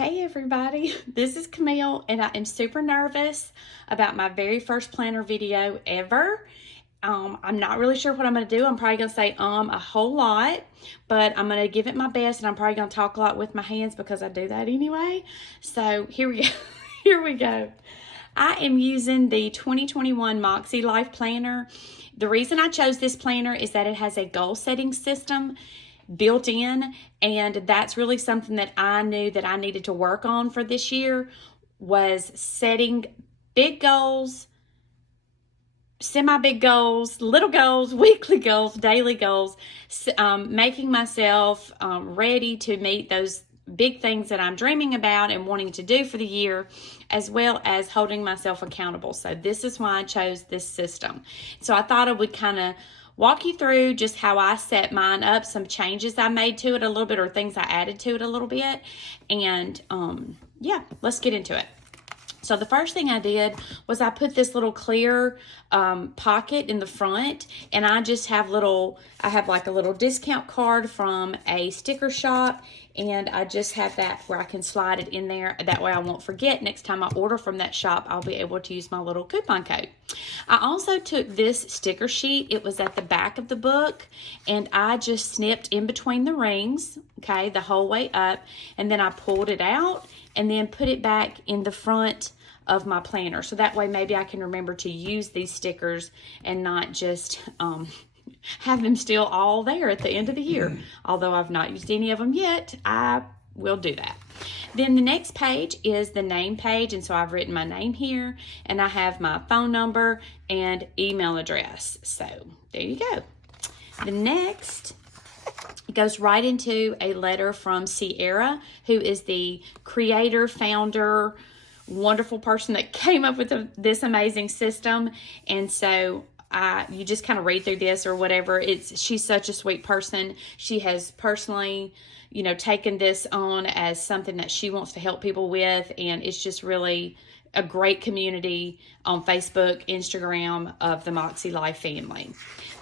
Hey everybody, this is Camille and I am super nervous about my very first planner video ever. I'm not really sure what I'm going to do. I'm probably going to say a whole lot, but I'm going to give it my best, and I'm probably going to talk a lot with my hands because I do that anyway. So here we go. Here we go. I am using the 2021 MakseLife planner. The reason I chose this planner is that it has a goal setting system built in, and that's really something that I knew that I needed to work on for this year, was setting big goals, semi-big goals, little goals, weekly goals, daily goals, making myself ready to meet those big things that I'm dreaming about and wanting to do for the year, as well as holding myself accountable. So this is why I chose this system. So I thought I would kind of walk you through just how I set mine up, some changes I made to it a little bit, or things I added to it a little bit. And yeah, let's get into it. So the first thing I did was I put this little clear pocket in the front, and I just have I have like a little discount card from a sticker shop, and I just have that where I can slide it in there. That way I won't forget. Next time I order from that shop, I'll be able to use my little coupon code. I also took this sticker sheet. It was at the back of the book, and I just snipped in between the rings, okay, the whole way up, and then I pulled it out and then put it back in the front of my planner. So that way maybe I can remember to use these stickers and not just have them still all there at the end of the year. Although I've not used any of them yet, I will do that. Then the next page is the name page, and so I've written my name here, and I have my phone number and email address. So there you go. The next, it goes right into a letter from Sierra, who is the creator, founder, wonderful person that came up with this amazing system. And so you just kind of read through this or whatever. She's such a sweet person. She has personally, taken this on as something that she wants to help people with, and it's just really a great community on Facebook, Instagram of the MakseLife family.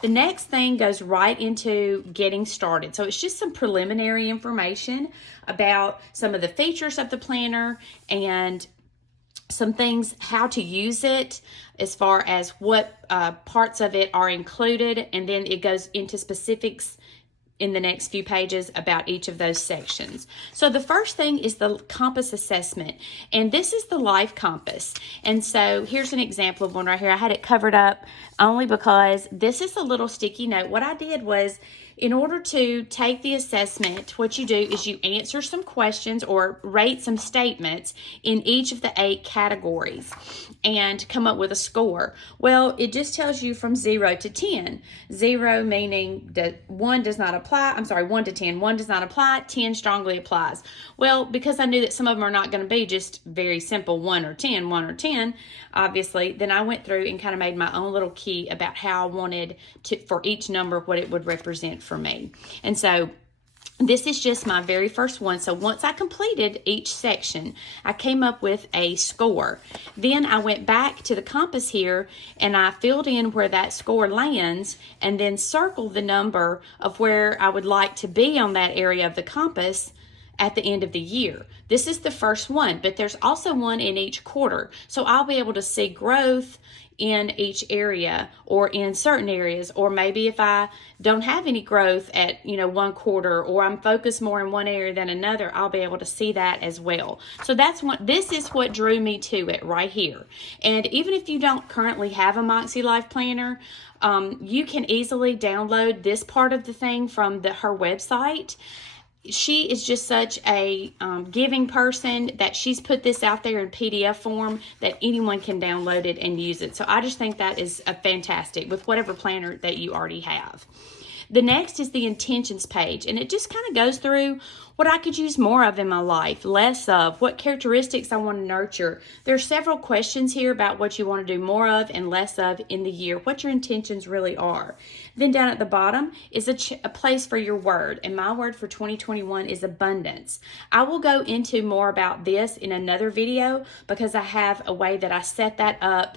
The next thing goes right into getting started. So it's just some preliminary information about some of the features of the planner and some things, how to use it, as far as what parts of it are included, and then it goes into specifics in the next few pages about each of those sections. So the first thing is the compass assessment, and this is the life compass. And so here's an example of one right here. I had it covered up only because this is a little sticky note. What I did was, in order to take the assessment, what you do is you answer some questions or rate some statements in each of the 8 categories and come up with a score. Well, it just tells you from 0 to 10. 0 meaning that 1 does not apply. 1 to 10. 1 does not apply. 10 strongly applies. Well, because I knew that some of them are not going to be just very simple 1 or 10, 1 or 10, obviously, then I went through and kind of made my own little key about how I wanted to, for each number, what it would represent for me. And so this is just my very first one. So once I completed each section, I came up with a score. Then I went back to the compass here and I filled in where that score lands, and then circled the number of where I would like to be on that area of the compass at the end of the year. This is the first one, but there's also one in each quarter. So I'll be able to see growth in each area or in certain areas, or maybe if I don't have any growth at one quarter, or I'm focused more in one area than another, I'll be able to see that as well. So this is what drew me to it right here. And even if you don't currently have a MakseLife planner, you can easily download this part of the thing from her website. She is just such a giving person that she's put this out there in PDF form that anyone can download it and use it. So I just think that is a fantastic with whatever planner that you already have. The next is the intentions page, and it just kind of goes through what I could use more of in my life, less of, what characteristics I want to nurture. There are several questions here about what you want to do more of and less of in the year, what your intentions really are. Then down at the bottom is a place for your word, and my word for 2021 is abundance. I will go into more about this in another video because I have a way that I set that up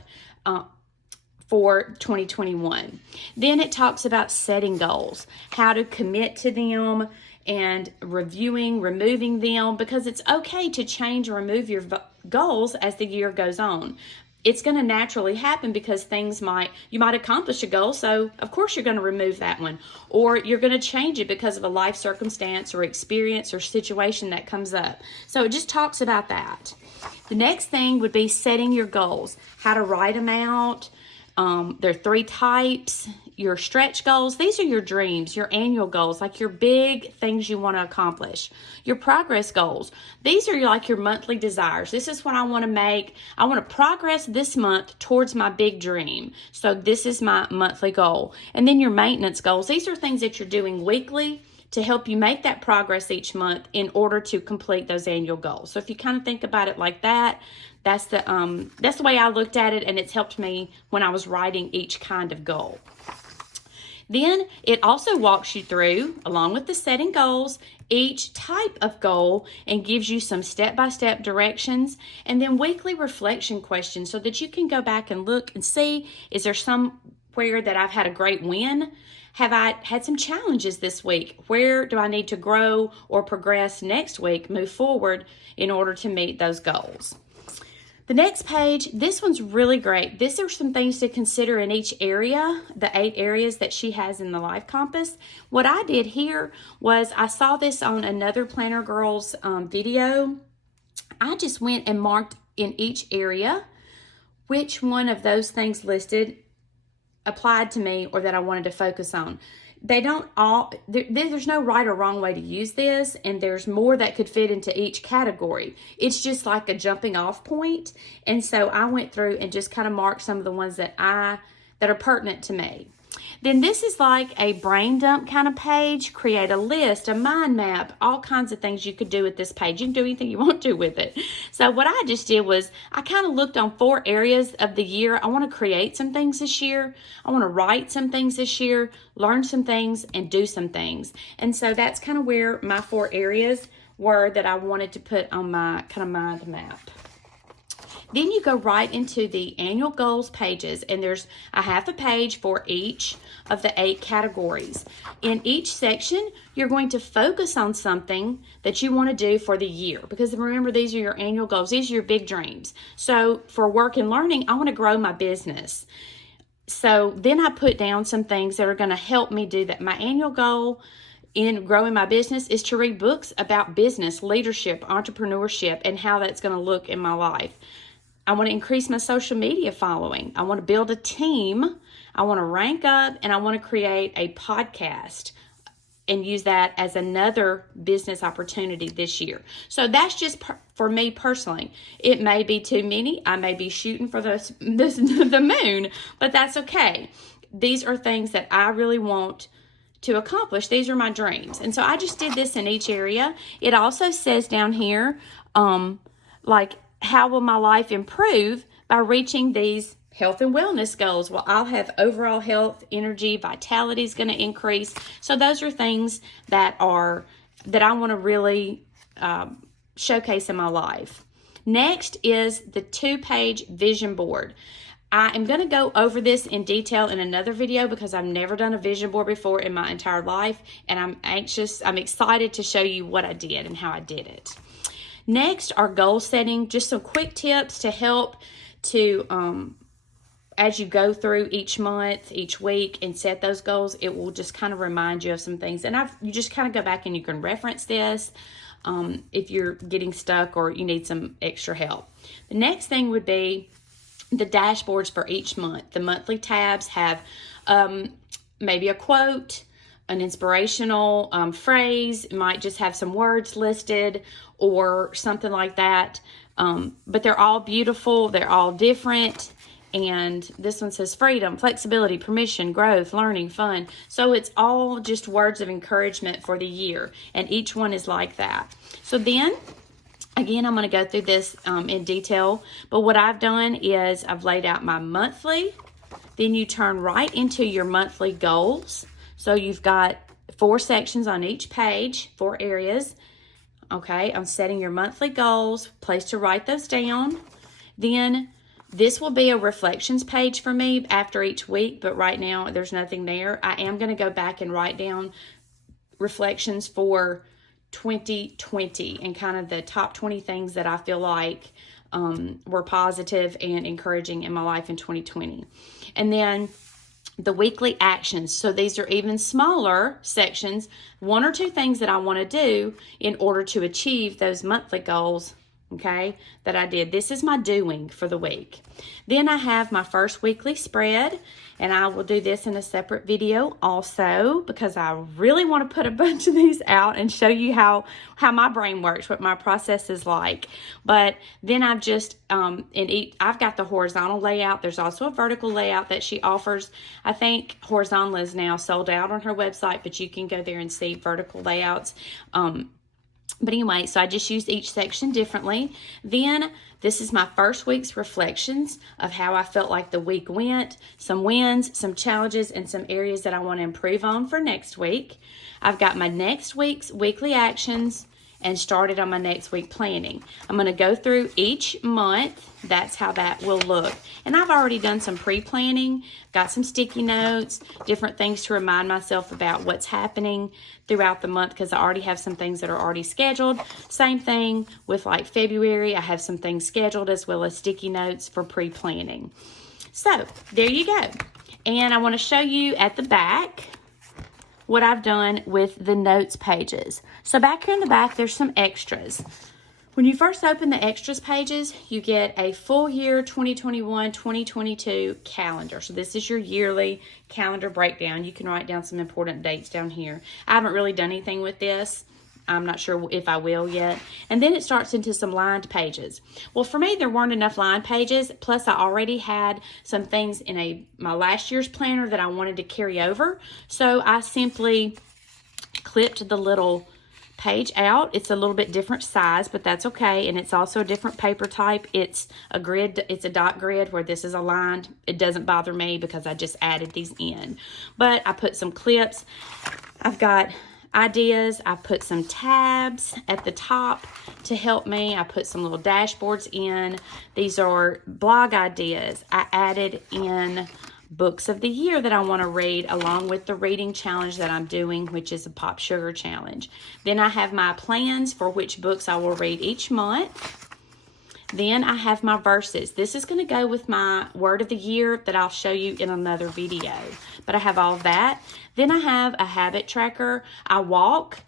for 2021. Then it talks about setting goals, how to commit to them, and reviewing, removing them, because it's okay to change or remove your goals as the year goes on. It's going to naturally happen because you might accomplish a goal, so of course you're going to remove that one, or you're going to change it because of a life circumstance or experience or situation that comes up. So it just talks about that. The next thing would be setting your goals, how to write them out. There are 3 types. Your stretch goals, these are your dreams, your annual goals, like your big things you want to accomplish. Your progress goals, these are like your monthly desires. This is what I want to make. I want to progress this month towards my big dream. So this is my monthly goal. And then your maintenance goals, these are things that you're doing weekly to help you make that progress each month in order to complete those annual goals. So if you kind of think about it like that, that's the way I looked at it, and it's helped me when I was writing each kind of goal. Then it also walks you through, along with the setting goals, each type of goal and gives you some step-by-step directions, and then weekly reflection questions so that you can go back and look and see, is there somewhere that I've had a great win? Have I had some challenges this week? Where do I need to grow or progress next week, move forward in order to meet those goals? The next page, this one's really great. These are some things to consider in each area, the 8 areas that she has in the Life Compass. What I did here was I saw this on another Planner Girls video. I just went and marked in each area which one of those things listed applied to me or that I wanted to focus on. They don't all, there's no right or wrong way to use this, and there's more that could fit into each category. It's just like a jumping off point. And so I went through and just kind of marked some of the ones that are pertinent to me. Then this is like a brain dump kind of page. Create a list, a mind map, all kinds of things you could do with this page. You can do anything you want to with it. So what I just did was I kind of looked on 4 areas of the year. I want to create some things this year. I want to write some things this year, learn some things, and do some things. And so that's kind of where my 4 areas were that I wanted to put on my kind of mind map. Then you go right into the annual goals pages, and there's a half a page for each of the 8 categories. In each section, you're going to focus on something that you want to do for the year, because remember, these are your annual goals. These are your big dreams. So for work and learning, I want to grow my business. So then I put down some things that are going to help me do that. My annual goal in growing my business is to read books about business, leadership, entrepreneurship, and how that's going to look in my life. I want to increase my social media following. I want to build a team. I want to rank up, and I want to create a podcast and use that as another business opportunity this year. So that's just for me personally. It may be too many. I may be shooting for the moon, but that's okay. These are things that I really want to accomplish. These are my dreams. And so I just did this in each area. It also says down here, like, how will my life improve by reaching these health and wellness goals? Well, I'll have overall health, energy, vitality is going to increase. So those are things that I want to really showcase in my life. Next is the 2-page vision board. I am going to go over this in detail in another video because I've never done a vision board before in my entire life, and I'm excited to show you what I did and how I did it. Next are goal setting, just some quick tips to help to, as you go through each month, each week, and set those goals, it will just kind of remind you of some things. And you just kind of go back and you can reference this if you're getting stuck or you need some extra help. The next thing would be the dashboards for each month. The monthly tabs have maybe a quote, an inspirational phrase. It might just have some words listed or something like that. But they're all beautiful. They're all different. And this one says freedom, flexibility, permission, growth, learning, fun. So it's all just words of encouragement for the year. And each one is like that. So then, again, I'm going to go through this in detail. But what I've done is I've laid out my monthly. Then you turn right into your monthly goals. So you've got 4 sections on each page, 4 areas. Okay, I'm setting your monthly goals, place to write those down. Then this will be a reflections page for me after each week, but right now there's nothing there. I am going to go back and write down reflections for 2020 and kind of the top 20 things that I feel like were positive and encouraging in my life in 2020. And then the weekly actions. So these are even smaller sections, 1 or 2 things that I want to do in order to achieve those monthly goals, okay, that I did. This is my doing for the week. Then I have my first weekly spread, and I will do this in a separate video also because I really want to put a bunch of these out and show you how my brain works, what my process is like. But then I've just, I've got the horizontal layout. There's also a vertical layout that she offers. I think horizontal is now sold out on her website, but you can go there and see vertical layouts. But anyway, so I just use each section differently. Then this is my first week's reflections of how I felt like the week went, some wins, some challenges, and some areas that I want to improve on for next week. I've got my next week's weekly actions and started on my next week planning. I'm going to go through each month. That's how that will look. And I've already done some pre-planning, got some sticky notes, different things to remind myself about what's happening throughout the month because I already have some things that are already scheduled. Same thing with like February. I have some things scheduled as well as sticky notes for pre-planning. So there you go. And I want to show you at the back what I've done with the notes pages. So back here in the back, there's some extras. When you first open the extras pages, you get a full year 2021-2022 calendar. So this is your yearly calendar breakdown. You can write down some important dates down here. I haven't really done anything with this. I'm not sure if I will yet. And then it starts into some lined pages. Well, for me, there weren't enough lined pages. Plus, I already had some things in my last year's planner that I wanted to carry over. So I simply clipped the little page out. It's a little bit different size, but that's okay. And it's also a different paper type. It's a grid. It's a dot grid where this is aligned. It doesn't bother me because I just added these in. But I put some clips. I've got ideas. I put some tabs at the top to help me. I put some little dashboards in. These are blog ideas. I added in books of the year that I want to read along with the reading challenge that I'm doing, which is a Pop Sugar challenge. Then I have my plans for which books I will read each month. Then I have my verses. This is going to go with my word of the year that I'll show you in another video. But I have all of that. Then I have a habit tracker. I walk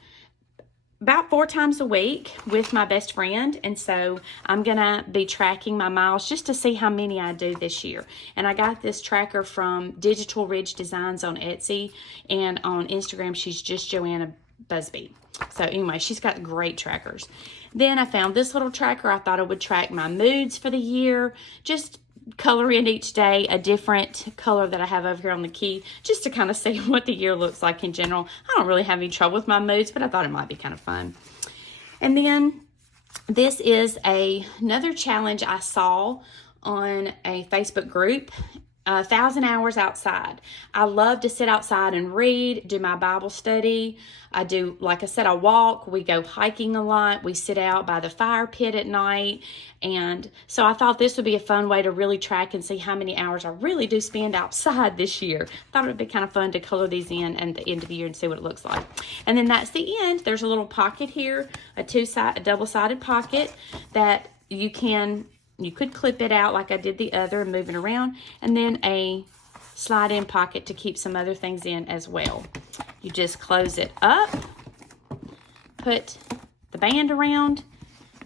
about 4 times a week with my best friend. And so I'm going to be tracking my miles just to see how many I do this year. And I got this tracker from Digital Ridge Designs on Etsy. And on Instagram, she's just Joanna Busby. So anyway, she's got great trackers. Then I found this little tracker. I thought it would track my moods for the year. Just color in each day a different color that I have over here on the key, just to kind of see what the year looks like in general. I don't really have any trouble with my moods, but I thought it might be kind of fun. And then this is another challenge I saw on a Facebook group. 1,000 hours outside. I love to sit outside and read, do my Bible study. I do, like I said, I walk. We go hiking a lot. We sit out by the fire pit at night. And so I thought this would be a fun way to really track and see how many hours I really do spend outside this year. Thought it would be kind of fun to color these in at the end of the year and see what it looks like. And then that's the end. There's a little pocket here, a double-sided pocket that you could clip it out like I did the other and move it around, and then a slide-in pocket to keep some other things in as well. You just close it up, put the band around,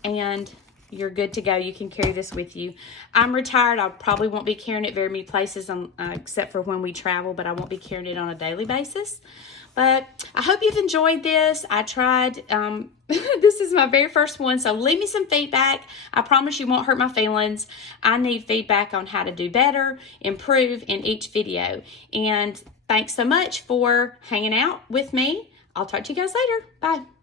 and you're good to go. You can carry this with you. I'm retired. I probably won't be carrying it very many places except for when we travel, but I won't be carrying it on a daily basis. But I hope you've enjoyed this. I tried, this is my very first one, so leave me some feedback. I promise you won't hurt my feelings. I need feedback on how to do better, improve in each video. And thanks so much for hanging out with me. I'll talk to you guys later. Bye.